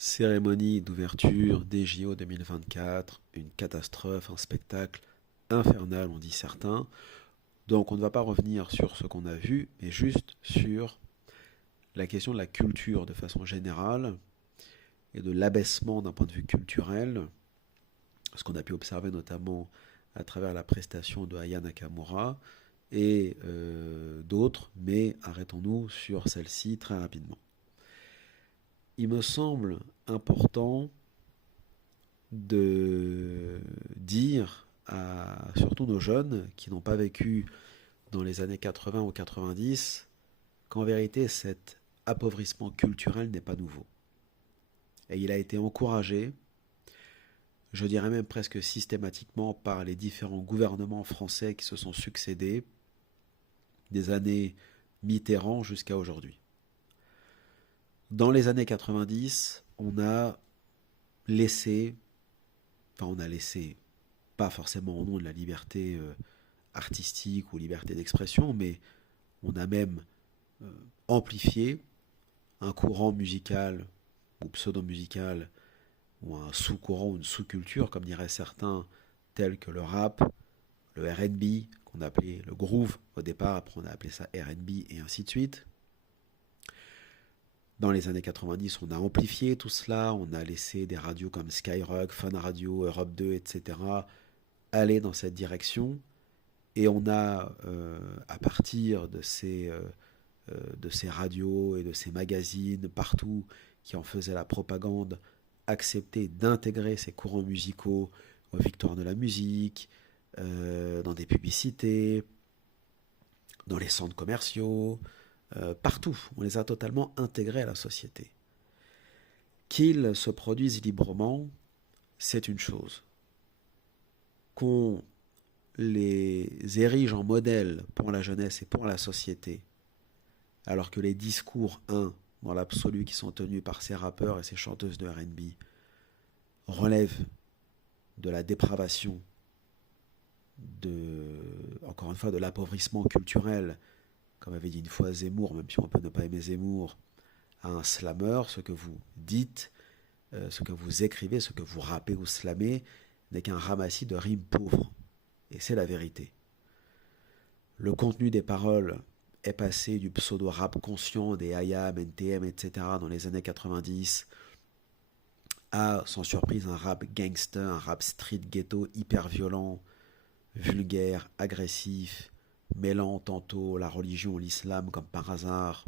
Cérémonie d'ouverture des JO 2024, une catastrophe, un spectacle infernal, on dit certains. Donc on ne va pas revenir sur ce qu'on a vu, mais juste sur la question de la culture de façon générale et de l'abaissement d'un point de vue culturel, ce qu'on a pu observer notamment à travers la prestation de Aya Nakamura et d'autres, mais arrêtons-nous sur celle-ci très rapidement. Il me semble important de dire à surtout nos jeunes qui n'ont pas vécu dans les années 80 ou 90 qu'en vérité cet appauvrissement culturel n'est pas nouveau. Et il a été encouragé, je dirais même presque systématiquement, par les différents gouvernements français qui se sont succédés des années Mitterrand jusqu'à aujourd'hui. Dans les années 90, on a laissé, pas forcément au nom de la liberté artistique ou liberté d'expression, mais on a même amplifié un courant musical ou pseudo-musical ou un sous-courant ou une sous-culture, comme diraient certains, tels que le rap, le R&B, qu'on appelait le groove au départ, après on a appelé ça R&B et ainsi de suite. Dans les années 90, on a amplifié tout cela, on a laissé des radios comme Skyrock, Fun Radio, Europe 2, etc. aller dans cette direction. Et on a, à partir de ces radios et de ces magazines partout qui en faisaient la propagande, accepté d'intégrer ces courants musicaux aux victoires de la musique, dans des publicités, dans les centres commerciaux, partout. On les a totalement intégrés à la société. Qu'ils se produisent librement, c'est une chose. Qu'on les érige en modèle pour la jeunesse et pour la société, alors que les discours, dans l'absolu, qui sont tenus par ces rappeurs et ces chanteuses de R&B, relèvent de la dépravation, encore une fois, de l'appauvrissement culturel, comme avait dit une fois Zemmour, même si on peut ne pas aimer Zemmour, à un slammer, ce que vous dites, ce que vous écrivez, ce que vous rappez ou slamez, n'est qu'un ramassis de rimes pauvres. Et c'est la vérité. Le contenu des paroles est passé du pseudo-rap conscient des IAM, NTM, etc. dans les années 90 à, sans surprise, un rap gangster, un rap street ghetto hyper violent, vulgaire, agressif, mêlant tantôt la religion ou l'islam comme par hasard,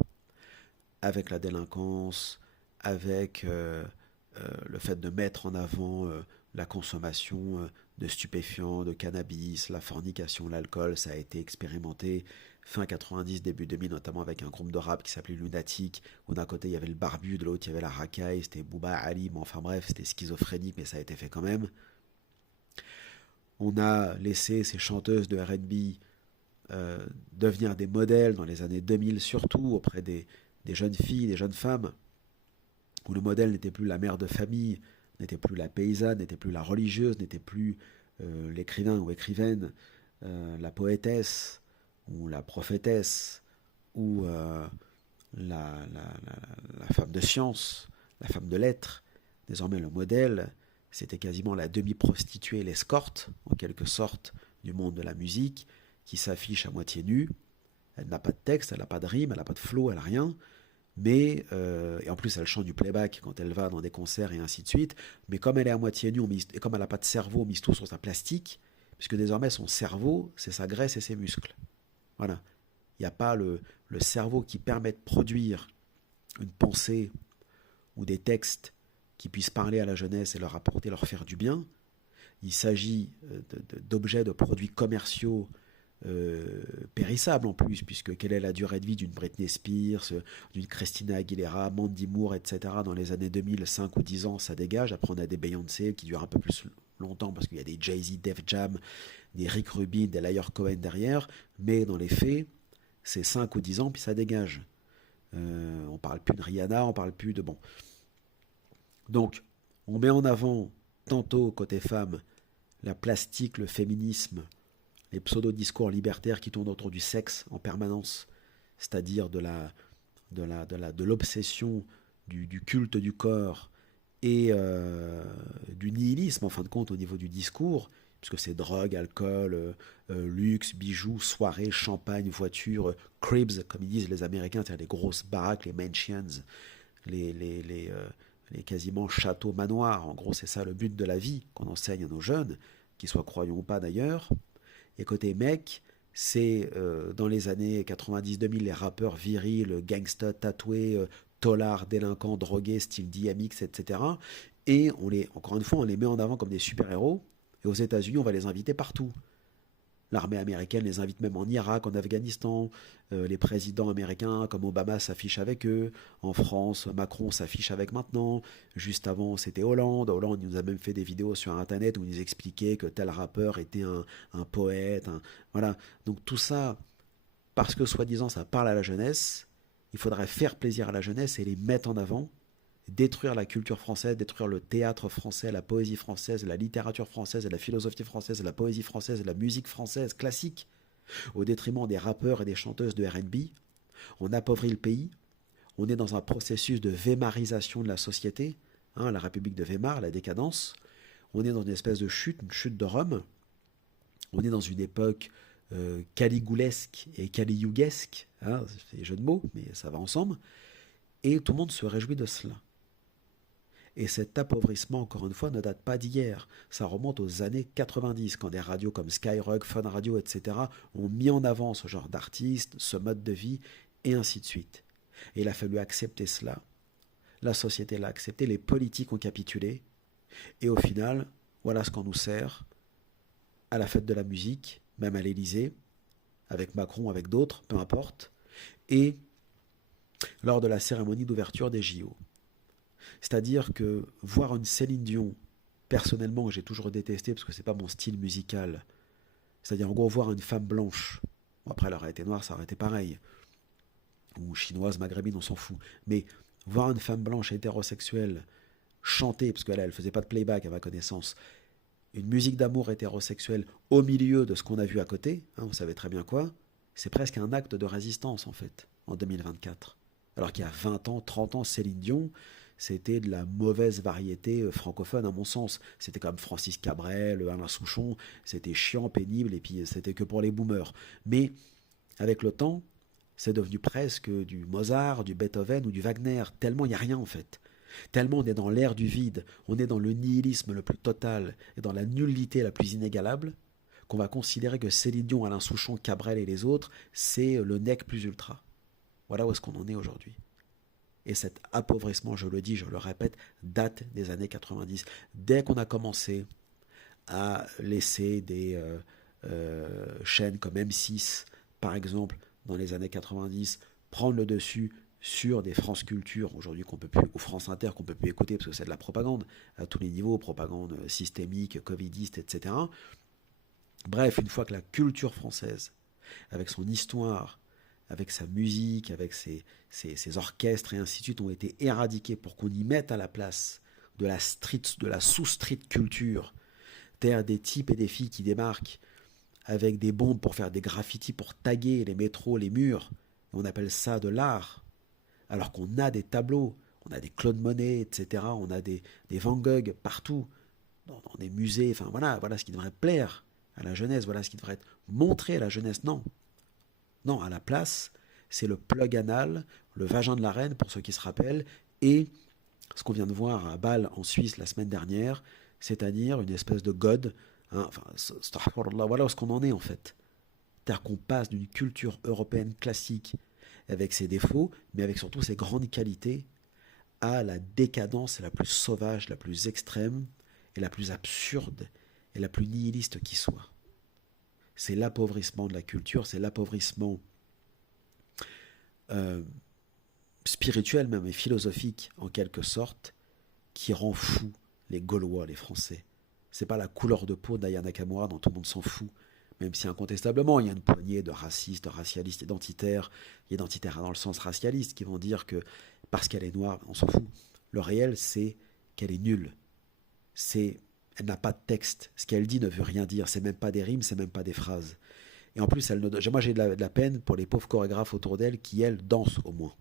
avec la délinquance, avec le fait de mettre en avant la consommation de stupéfiants, de cannabis, la fornication, l'alcool, ça a été expérimenté fin 90, début 2000, notamment avec un groupe de rap qui s'appelait Lunatic, où d'un côté il y avait le barbu, de l'autre il y avait la racaille, c'était Booba Ali, mais enfin bref, c'était schizophrénique, mais ça a été fait quand même. On a laissé ces chanteuses de R&B devenir des modèles dans les années 2000, surtout auprès des jeunes filles, des jeunes femmes, où le modèle n'était plus la mère de famille, n'était plus la paysanne, n'était plus la religieuse, n'était plus l'écrivain ou écrivaine, la poétesse ou la prophétesse ou la femme de science, la femme de lettres. Désormais, le modèle, c'était quasiment la demi-prostituée, l'escorte, en quelque sorte, du monde de la musique, qui s'affiche à moitié nue. Elle n'a pas de texte, elle n'a pas de rime, elle n'a pas de flow, elle n'a rien. Mais, et en plus elle chante du playback quand elle va dans des concerts et ainsi de suite, mais comme elle est à moitié nue, et comme elle n'a pas de cerveau, on mise tout sur sa plastique, puisque désormais son cerveau, c'est sa graisse et ses muscles. Voilà. Il n'y a pas le cerveau qui permet de produire une pensée ou des textes qui puissent parler à la jeunesse et leur apporter, leur faire du bien. Il s'agit d'objets, de produits commerciaux périssable en plus, puisque quelle est la durée de vie d'une Britney Spears, d'une Christina Aguilera, Mandy Moore, etc. dans les années 2000, 5 ou 10 ans, ça dégage. Après, on a des Beyoncé qui durent un peu plus longtemps parce qu'il y a des Jay-Z, Def Jam, des Rick Rubin, des Layer Cohen derrière, mais dans les faits, c'est 5 ou 10 ans, puis ça dégage. On parle plus de Rihanna, on parle plus de... Bon. Donc, on met en avant, tantôt côté femme, la plastique, le féminisme, les pseudo-discours libertaires qui tournent autour du sexe en permanence, c'est-à-dire de l'obsession du culte du corps et du nihilisme, en fin de compte, au niveau du discours, puisque c'est drogue, alcool, luxe, bijoux, soirées, champagne, voitures, cribs, comme ils disent les Américains, c'est-à-dire les grosses baraques, les mansions, les quasiment châteaux manoirs. En gros, c'est ça le but de la vie qu'on enseigne à nos jeunes, qu'ils soient croyants ou pas d'ailleurs. Et côté mec, c'est dans les années 90-2000, les rappeurs virils, gangsters, tatoués, tolards, délinquants, drogués, style DMX, etc. Et encore une fois, on les met en avant comme des super-héros. Et aux États-Unis, on va les inviter partout. L'armée américaine les invite même en Irak, en Afghanistan. Les présidents américains comme Obama s'affichent avec eux. En France, Macron s'affiche avec maintenant. Juste avant, c'était Hollande. Hollande nous a même fait des vidéos sur Internet où il nous expliquait que tel rappeur était un poète. Voilà. Donc tout ça, parce que soi-disant ça parle à la jeunesse, il faudrait faire plaisir à la jeunesse et les mettre en avant, détruire la culture française, détruire le théâtre français, la poésie française, la littérature française, la philosophie française, la poésie française, la musique française classique, au détriment des rappeurs et des chanteuses de R&B. On appauvrit le pays, on est dans un processus de vémarisation de la société, la République de Weimar, la décadence, on est dans une espèce de chute, une chute de Rome, on est dans une époque caligoulesque et caliyouguesque, c'est des jeux de mots, mais ça va ensemble, et tout le monde se réjouit de cela. Et cet appauvrissement, encore une fois, ne date pas d'hier. Ça remonte aux années 90, quand des radios comme Skyrock, Fun Radio, etc. ont mis en avant ce genre d'artistes, ce mode de vie, et ainsi de suite. Et il a fallu accepter cela. La société l'a accepté, les politiques ont capitulé. Et au final, voilà ce qu'on nous sert à la fête de la musique, même à l'Élysée, avec Macron, avec d'autres, peu importe, et lors de la cérémonie d'ouverture des JO. C'est-à-dire que voir une Céline Dion, personnellement, que j'ai toujours détesté parce que c'est pas mon style musical, c'est-à-dire en gros voir une femme blanche, bon, après elle aurait été noire, ça aurait été pareil, ou chinoise, maghrébine, on s'en fout, mais voir une femme blanche hétérosexuelle chanter, parce qu'elle faisait pas de playback à ma connaissance, une musique d'amour hétérosexuelle au milieu de ce qu'on a vu à côté, vous savez très bien quoi, c'est presque un acte de résistance en fait, en 2024. Alors qu'il y a 20 ans, 30 ans, Céline Dion, c'était de la mauvaise variété francophone à mon sens. C'était comme Francis Cabrel, Alain Souchon, c'était chiant, pénible, et puis c'était que pour les boomers. Mais avec le temps, c'est devenu presque du Mozart, du Beethoven ou du Wagner, tellement il n'y a rien en fait. Tellement on est dans l'ère du vide, on est dans le nihilisme le plus total et dans la nullité la plus inégalable, qu'on va considérer que Céline Dion, Alain Souchon, Cabrel et les autres, c'est le nec plus ultra. Voilà où est-ce qu'on en est aujourd'hui. Et cet appauvrissement, je le dis, je le répète, date des années 90. Dès qu'on a commencé à laisser des chaînes comme M6, par exemple, dans les années 90, prendre le dessus sur des France Culture, aujourd'hui qu'on peut plus, ou France Inter qu'on peut plus écouter parce que c'est de la propagande à tous les niveaux, propagande systémique, covidiste, etc. Bref, une fois que la culture française, avec son histoire, avec sa musique, avec ses orchestres et ainsi de suite, ont été éradiqués pour qu'on y mette à la place de la street, de la sous-street culture, c'est-à-dire des types et des filles qui débarquent avec des bombes pour faire des graffitis, pour taguer les métros, les murs. Et on appelle ça de l'art. Alors qu'on a des tableaux, on a des Claude Monet, etc. On a des Van Gogh partout, dans des musées. Enfin voilà ce qui devrait plaire à la jeunesse, voilà ce qui devrait être montré à la jeunesse. Non, à la place, c'est le plug anal, le vagin de la reine, pour ceux qui se rappellent, et ce qu'on vient de voir à Bâle, en Suisse, la semaine dernière, c'est-à-dire une espèce de god, voilà où ce qu'on en est en fait. C'est-à-dire qu'on passe d'une culture européenne classique, avec ses défauts, mais avec surtout ses grandes qualités, à la décadence la plus sauvage, la plus extrême, et la plus absurde, et la plus nihiliste qui soit. C'est l'appauvrissement de la culture, c'est l'appauvrissement spirituel même et philosophique en quelque sorte qui rend fou les Gaulois, les Français. C'est pas la couleur de peau d'Aya Nakamura dont tout le monde s'en fout, même si incontestablement il y a une poignée de racistes, racialistes, identitaires dans le sens racialiste, qui vont dire que parce qu'elle est noire, on s'en fout. Le réel, c'est qu'elle est nulle. Elle n'a pas de texte. Ce qu'elle dit ne veut rien dire. C'est même pas des rimes, c'est même pas des phrases. Et en plus, moi j'ai de la peine pour les pauvres chorégraphes autour d'elle qui, elles, dansent au moins.